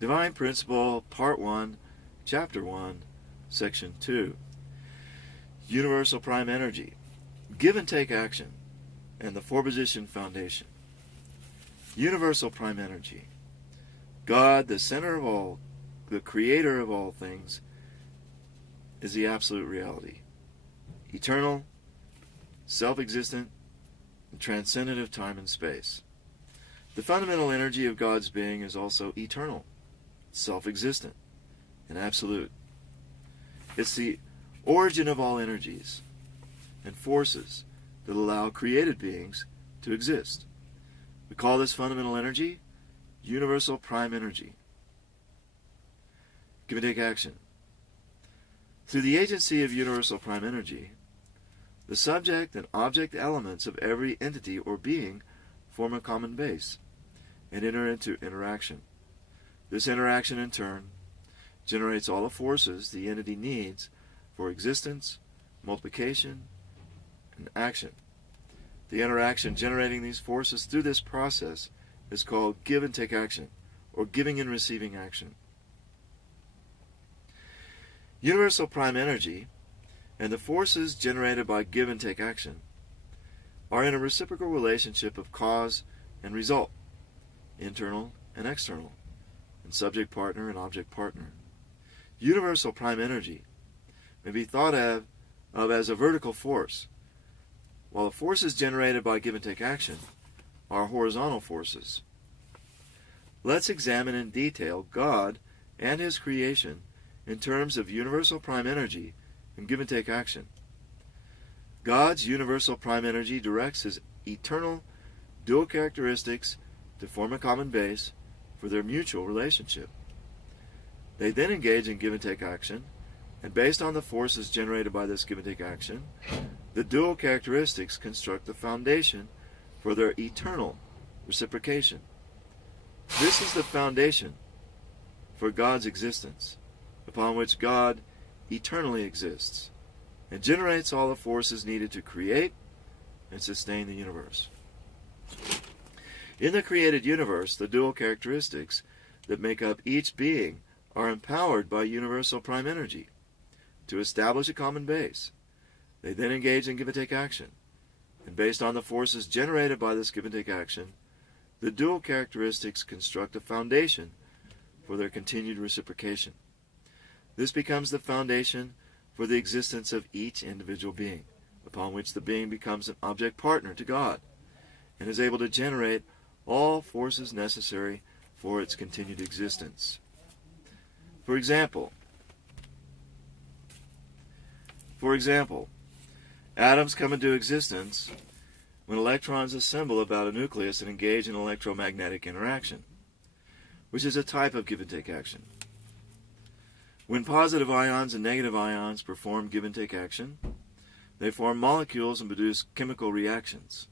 Divine Principle, Part 1, Chapter 1, Section 2. Universal Prime Energy, Give and Take Action, and the Four-Position Foundation. Universal Prime Energy. God, the center of all, the creator of all things, is the absolute reality. Eternal, self-existent, and transcendent of time and space. The fundamental energy of God's being is also eternal, self-existent, and absolute. It's the origin of all energies and forces that allow created beings to exist. We call this fundamental energy universal prime energy. Give and take action. Through the agency of universal prime energy, the subject and object elements of every entity or being form a common base and enter into interaction. This interaction, in turn, generates all the forces the entity needs for existence, multiplication, and action. The interaction generating these forces through this process is called give and take action, or giving and receiving action. Universal prime energy and the forces generated by give and take action are in a reciprocal relationship of cause and result, internal and external, and subject partner and object partner. Universal prime energy may be thought of as a vertical force, while the forces generated by give and take action are horizontal forces. Let's examine in detail God and His creation in terms of universal prime energy and give and take action. God's universal prime energy directs His eternal dual characteristics to form a common base for their mutual relationship. They then engage in give and take action, and based on the forces generated by this give and take action, the dual characteristics construct the foundation for their eternal reciprocation. This is the foundation for God's existence, upon which God eternally exists, and generates all the forces needed to create and sustain the universe. In the created universe, the dual characteristics that make up each being are empowered by universal prime energy to establish a common base. They then engage in give and take action, and based on the forces generated by this give and take action, the dual characteristics construct a foundation for their continued reciprocation. This becomes the foundation for the existence of each individual being, upon which the being becomes an object partner to God, and is able to generate all forces necessary for its continued existence. For example, atoms come into existence when electrons assemble about a nucleus and engage in electromagnetic interaction, which is a type of give and take action. When positive ions and negative ions perform give and take action, they form molecules and produce chemical reactions.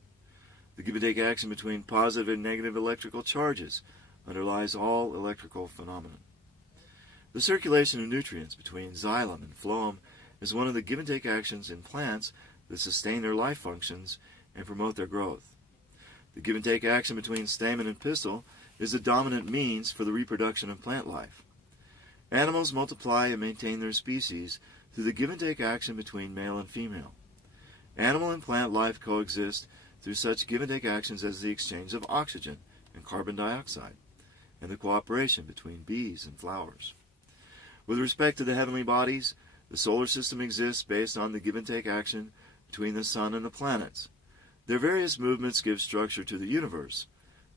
The give and take action between positive and negative electrical charges underlies all electrical phenomena. The circulation of nutrients between xylem and phloem is one of the give and take actions in plants that sustain their life functions and promote their growth. The give and take action between stamen and pistil is the dominant means for the reproduction of plant life. Animals multiply and maintain their species through the give and take action between male and female. Animal and plant life coexist through such give and take actions as the exchange of oxygen and carbon dioxide, and the cooperation between bees and flowers. With respect to the heavenly bodies, the solar system exists based on the give and take action between the sun and the planets. Their various movements give structure to the universe.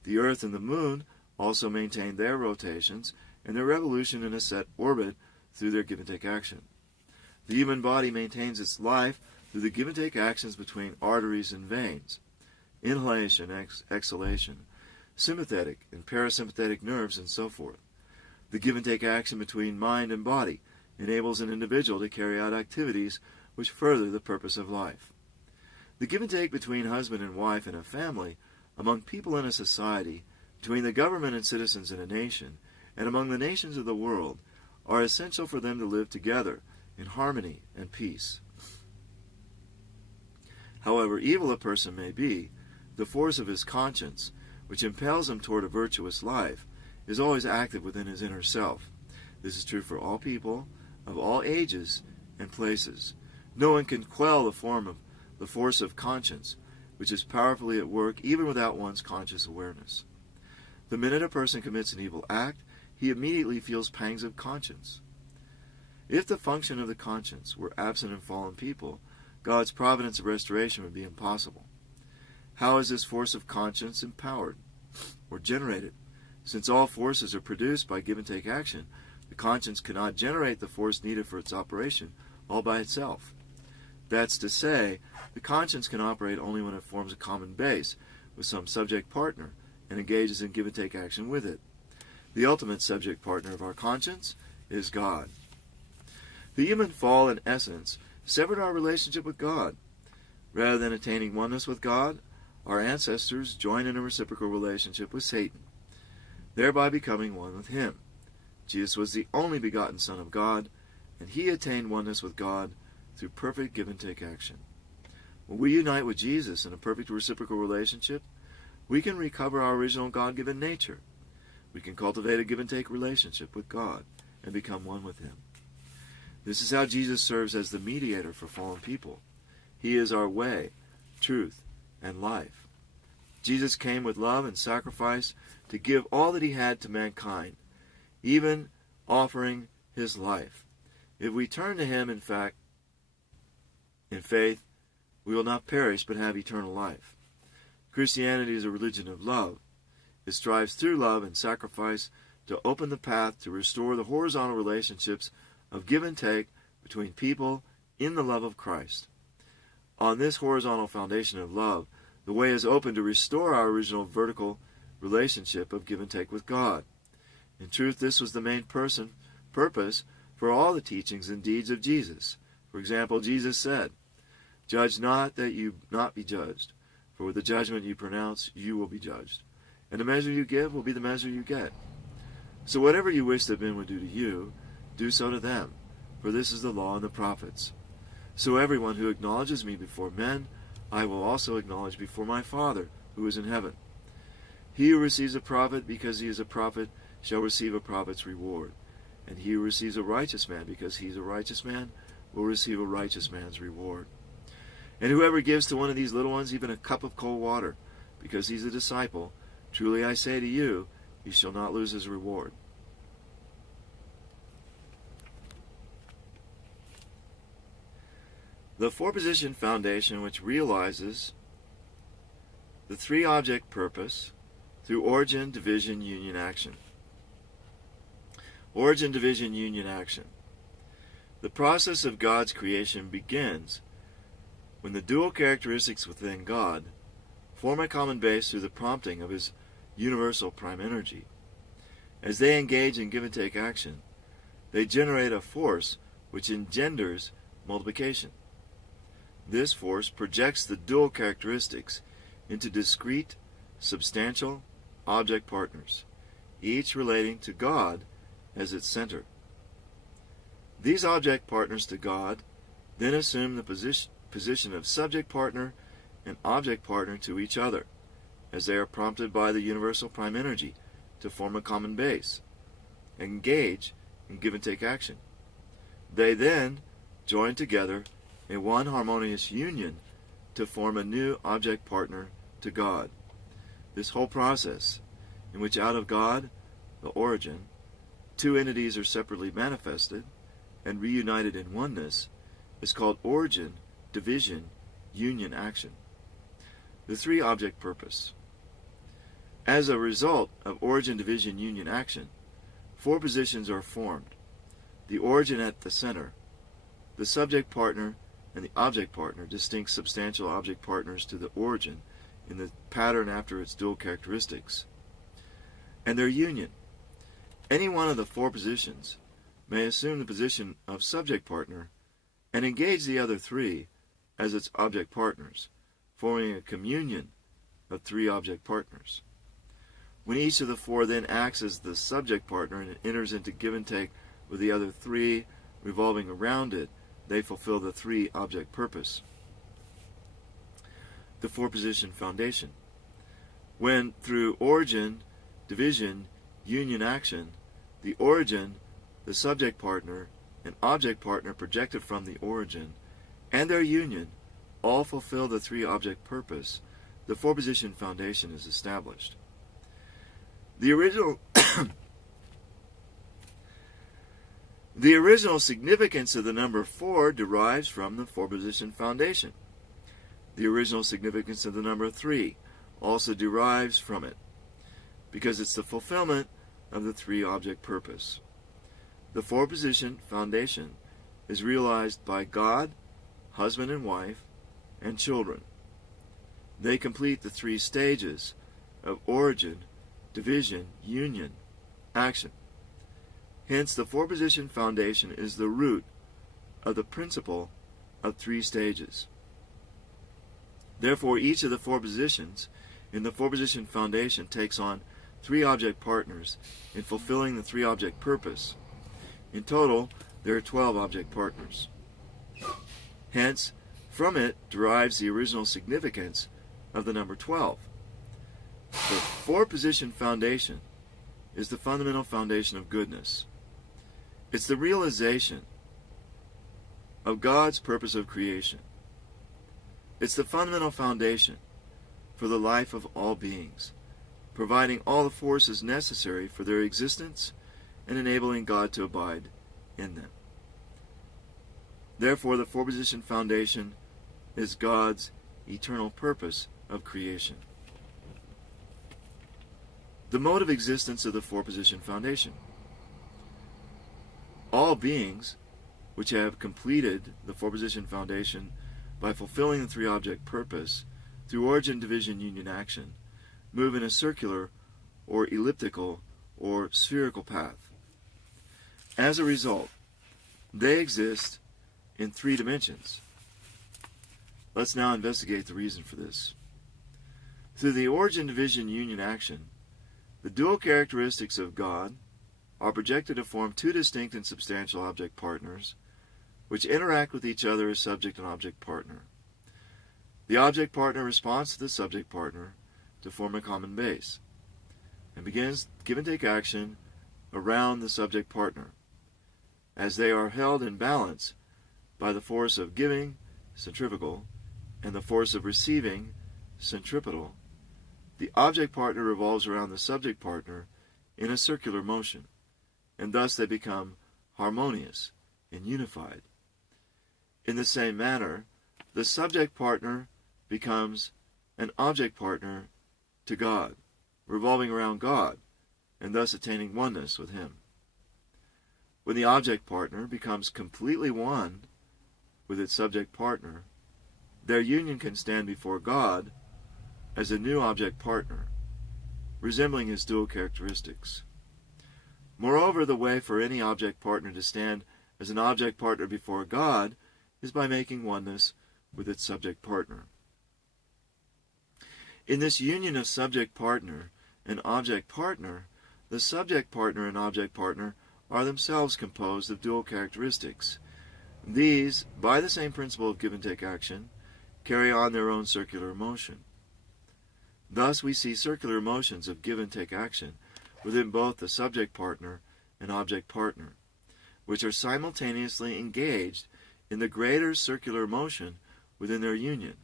The earth and the moon also maintain their rotations and their revolution in a set orbit through their give and take action. The human body maintains its life through the give and take actions between arteries and veins, inhalation, exhalation, sympathetic and parasympathetic nerves, and so forth. The give and take action between mind and body enables an individual to carry out activities which further the purpose of life. The give and take between husband and wife in a family, among people in a society, between the government and citizens in a nation, and among the nations of the world, are essential for them to live together in harmony and peace. However evil a person may be, the force of his conscience, which impels him toward a virtuous life, is always active within his inner self. This is true for all people, of all ages and places. No one can quell the force of conscience, which is powerfully at work even without one's conscious awareness. The minute a person commits an evil act, he immediately feels pangs of conscience. If the function of the conscience were absent in fallen people, God's providence of restoration would be impossible. How is this force of conscience empowered or generated? Since all forces are produced by give-and-take action, the conscience cannot generate the force needed for its operation all by itself. That's to say, the conscience can operate only when it forms a common base with some subject partner and engages in give-and-take action with it. The ultimate subject partner of our conscience is God. The human fall, in essence, severed our relationship with God. Rather than attaining oneness with God, our ancestors joined in a reciprocal relationship with Satan, thereby becoming one with him. Jesus was the only begotten Son of God, and he attained oneness with God through perfect give-and-take action. When we unite with Jesus in a perfect reciprocal relationship, we can recover our original God-given nature. We can cultivate a give-and-take relationship with God and become one with him. This is how Jesus serves as the mediator for fallen people. He is our way, truth, and life. Jesus came with love and sacrifice to give all that he had to mankind, even offering his life. If we turn to him, in faith, we will not perish but have eternal life. Christianity is a religion of love. It strives through love and sacrifice to open the path to restore the horizontal relationships of give and take between people in the love of Christ. On this horizontal foundation of love, the way is open to restore our original vertical relationship of give and take with God. In truth, this was the main purpose for all the teachings and deeds of Jesus. For example, Jesus said, "Judge not that you not be judged, for with the judgment you pronounce, you will be judged. And the measure you give will be the measure you get. So whatever you wish that men would do to you, do so to them, for this is the law and the prophets. So everyone who acknowledges me before men, I will also acknowledge before my Father who is in heaven. He who receives a prophet because he is a prophet shall receive a prophet's reward. And he who receives a righteous man because he is a righteous man will receive a righteous man's reward. And whoever gives to one of these little ones even a cup of cold water, because he's a disciple, truly I say to you, he shall not lose his reward." The four-position foundation, which realizes the three-object purpose through origin, division, union, action. Origin, division, union, action. The process of God's creation begins when the dual characteristics within God form a common base through the prompting of his universal prime energy. As they engage in give-and-take action, they generate a force which engenders multiplication. This force projects the dual characteristics into discrete, substantial object partners, each relating to God as its center. These object partners to God then assume the position of subject partner and object partner to each other, as they are prompted by the universal prime energy to form a common base, and engage in give-and-take action. They then join together in one harmonious union to form a new object partner to God. This whole process, in which out of God, the origin, two entities are separately manifested and reunited in oneness, is called origin, division, union, action. The three-object purpose. As a result of origin, division, union, action, four positions are formed. The origin at the center, the subject partner, and the object partner, distinct substantial object partners to the origin in the pattern after its dual characteristics, and their union. Any one of the four positions may assume the position of subject partner and engage the other three as its object partners, forming a communion of three object partners. When each of the four then acts as the subject partner and enters into give and take with the other three revolving around it, they fulfill the three-object purpose. The four-position foundation. When through origin, division, union action, the origin, the subject partner, and object partner projected from the origin, and their union all fulfill the three-object purpose, the four-position foundation is established. The original The original significance of the number 4 derives from the four-position foundation. The original significance of the number 3 also derives from it, because it's the fulfillment of the three-object purpose. The four-position foundation is realized by God, husband and wife, and children. They complete the three stages of origin, division, union, action. Hence, the four-position foundation is the root of the principle of three stages. Therefore, each of the four positions in the four-position foundation takes on three object partners in fulfilling the three-object purpose. In total, there are 12 object partners. Hence, from it derives the original significance of the number 12. The four-position foundation is the fundamental foundation of goodness. It's the realization of God's purpose of creation. It's the fundamental foundation for the life of all beings, providing all the forces necessary for their existence and enabling God to abide in them. Therefore, the four-position foundation is God's eternal purpose of creation. The mode of existence of the four-position foundation. All beings which have completed the four-position foundation by fulfilling the three-object purpose through origin, division, union, action move in a circular or elliptical or spherical path. As a result, they exist in three dimensions. Let's now investigate the reason for this. Through the origin, division, union, action, the dual characteristics of God are projected to form two distinct and substantial object partners, which interact with each other as subject and object partner. The object partner responds to the subject partner to form a common base, and begins give and take action around the subject partner, as they are held in balance by the force of giving, centrifugal, and the force of receiving, centripetal. The object partner revolves around the subject partner in a circular motion, and thus they become harmonious and unified. In the same manner, the subject partner becomes an object partner to God, revolving around God, and thus attaining oneness with Him. When the object partner becomes completely one with its subject partner, their union can stand before God as a new object partner, resembling his dual characteristics. Moreover, the way for any object partner to stand as an object partner before God is by making oneness with its subject partner. In this union of subject partner and object partner, the subject partner and object partner are themselves composed of dual characteristics. These, by the same principle of give and take action, carry on their own circular motion. Thus we see circular motions of give and take action within both the subject partner and object partner, which are simultaneously engaged in the greater circular motion within their union.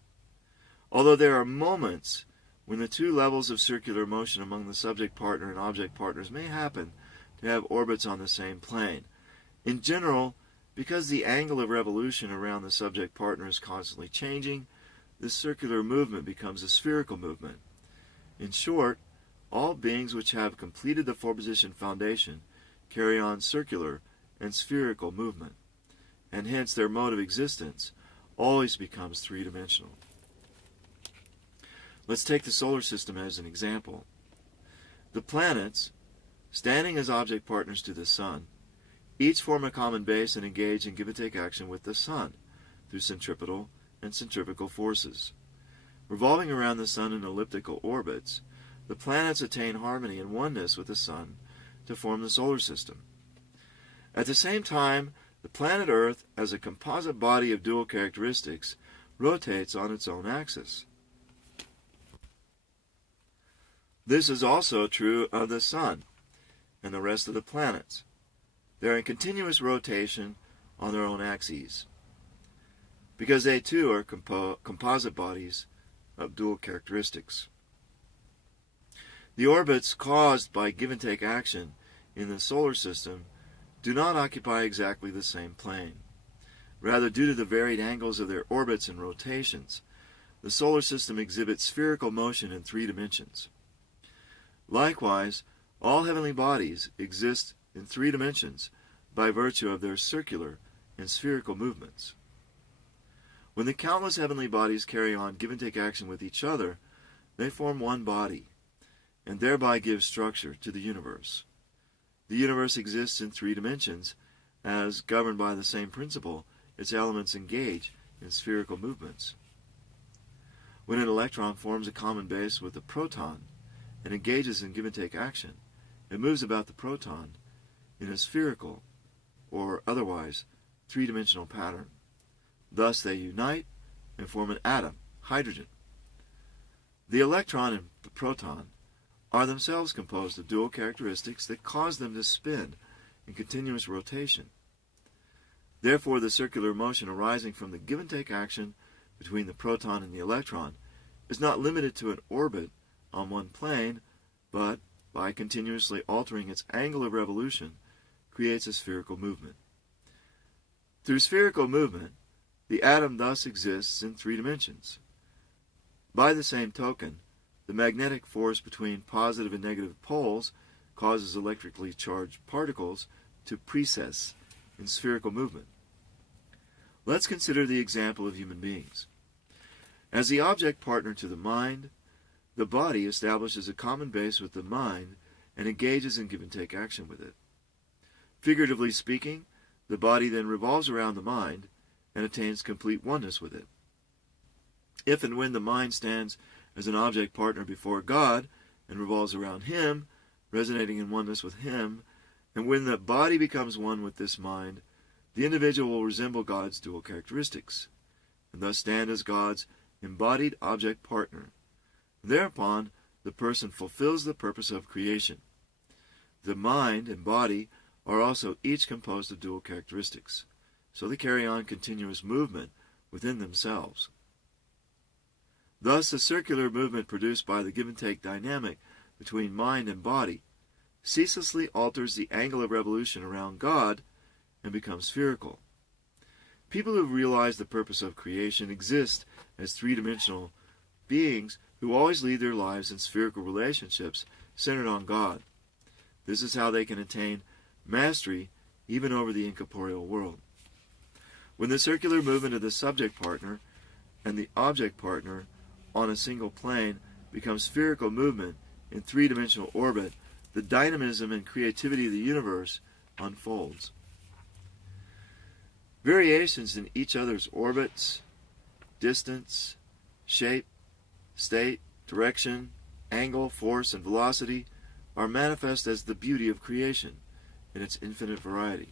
Although there are moments when the two levels of circular motion among the subject partner and object partners may happen to have orbits on the same plane, in general, because the angle of revolution around the subject partner is constantly changing, this circular movement becomes a spherical movement. In short, all beings which have completed the four-position foundation carry on circular and spherical movement, and hence their mode of existence always becomes three-dimensional. Let's take the solar system as an example. The planets, standing as object partners to the Sun, each form a common base and engage in give and take action with the Sun through centripetal and centrifugal forces. Revolving around the Sun in elliptical orbits, the planets attain harmony and oneness with the Sun to form the solar system. At the same time, the planet Earth, as a composite body of dual characteristics, rotates on its own axis. This is also true of the Sun. and the rest of the planets. They are in continuous rotation on their own axes, because they too are composite bodies of dual characteristics. The orbits caused by give-and-take action in the solar system do not occupy exactly the same plane. Rather, due to the varied angles of their orbits and rotations, the solar system exhibits spherical motion in 3 dimensions. Likewise, all heavenly bodies exist in 3 dimensions by virtue of their circular and spherical movements. When the countless heavenly bodies carry on give-and-take action with each other, they form one body, and thereby give structure to the universe. The universe exists in 3 dimensions, as, governed by the same principle, its elements engage in spherical movements. When an electron forms a common base with a proton and engages in give-and-take action, it moves about the proton in a spherical, or otherwise, 3-dimensional pattern. Thus they unite and form an atom, hydrogen. The electron and the proton are themselves composed of dual characteristics that cause them to spin in continuous rotation. Therefore, the circular motion arising from the give-and-take action between the proton and the electron is not limited to an orbit on one plane, but, by continuously altering its angle of revolution, creates a spherical movement. Through spherical movement, the atom thus exists in 3 dimensions. By the same token, the magnetic force between positive and negative poles causes electrically charged particles to precess in spherical movement. Let's consider the example of human beings. As the object partner to the mind, the body establishes a common base with the mind and engages in give-and-take action with it. Figuratively speaking, the body then revolves around the mind and attains complete oneness with it. If and when the mind stands as an object partner before God and revolves around Him, resonating in oneness with Him, and when the body becomes one with this mind, the individual will resemble God's dual characteristics, and thus stand as God's embodied object partner. Thereupon, the person fulfills the purpose of creation. The mind and body are also each composed of dual characteristics, so they carry on continuous movement within themselves. Thus, the circular movement produced by the give-and-take dynamic between mind and body ceaselessly alters the angle of revolution around God and becomes spherical. People who realize the purpose of creation exist as 3-dimensional beings who always lead their lives in spherical relationships centered on God. This is how they can attain mastery even over the incorporeal world. When the circular movement of the subject partner and the object partner on a single plane becomes spherical movement in 3-dimensional orbit, the dynamism and creativity of the universe unfolds. Variations in each other's orbits, distance, shape, state, direction, angle, force, and velocity are manifest as the beauty of creation in its infinite variety.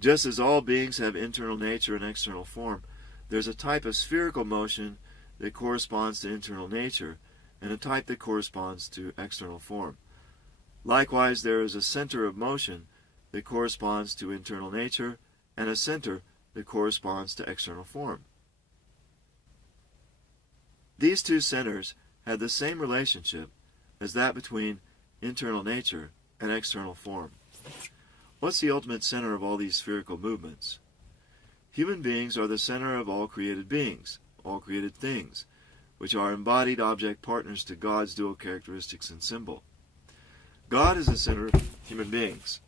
Just as all beings have internal nature and external form, there's a type of spherical motion that corresponds to internal nature and a type that corresponds to external form. Likewise, there is a center of motion that corresponds to internal nature and a center that corresponds to external form. These two centers have the same relationship as that between internal nature and external form. What's the ultimate center of all these spherical movements? Human beings are the center of all created beings, all created things, which are embodied object partners to God's dual characteristics and symbol. God is the center of human beings.